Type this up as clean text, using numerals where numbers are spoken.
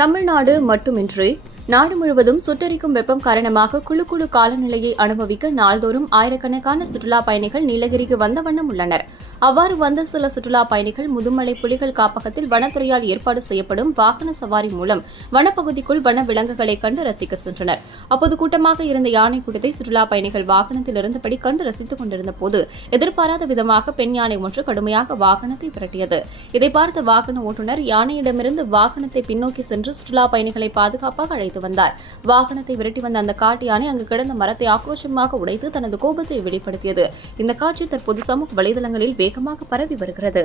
தமிழ்நாடு மட்டுமின்றி நாடு முழுவதும் சுட்டெரிக்கும் வெப்பம் காரணமாக குளு காலநிலையை அனுபவிக்க நாள்தோறும் ஆயிரக்கணக்கான சுற்றுலாப் பயணிகள் நீலகிரிக்கு வந்த வண்ணம் உள்ளனர். அவ்வாறு வந்த சில சுற்றுலாப் பயணிகள் முதுமலை புலிகள் காப்பகத்தில் வனத்துறையால் ஏற்பாடு செய்யப்படும் வாகன சவாரி மூலம் வனப்பகுதிக்குள் வன விலங்குகளை கண்டு ரசிக்க சென்றனர். அப்போது கூட்டமாக இருந்த யானை கூட்டத்தை சுற்றுலாப் பயணிகள் வாகனத்தில் இருந்தபடி கண்டு ரசித்துக் கொண்டிருந்த போது எதிர்பாராத விதமாக பெண் யானை ஒன்று கடுமையாக வாகனத்தை விரட்டியது. இதை பார்த்த வாகன ஓட்டுநர் யானையிடமிருந்து வாகனத்தை பின்னோக்கி சென்று சுற்றுலாப் பயணிகளை பாதுகாப்பாக அழைத்து வந்தார். வாகனத்தை விரட்டி வந்த அந்த காட்டு யானை அங்கு கிடந்த மரத்தை ஆக்ரோஷமாக உடைத்து தனது கோபத்தை வெளிப்படுத்தியது. இந்த காட்சி தற்போது சமூக வலைதளங்களில் வேகமாக பரவி வருகிறது.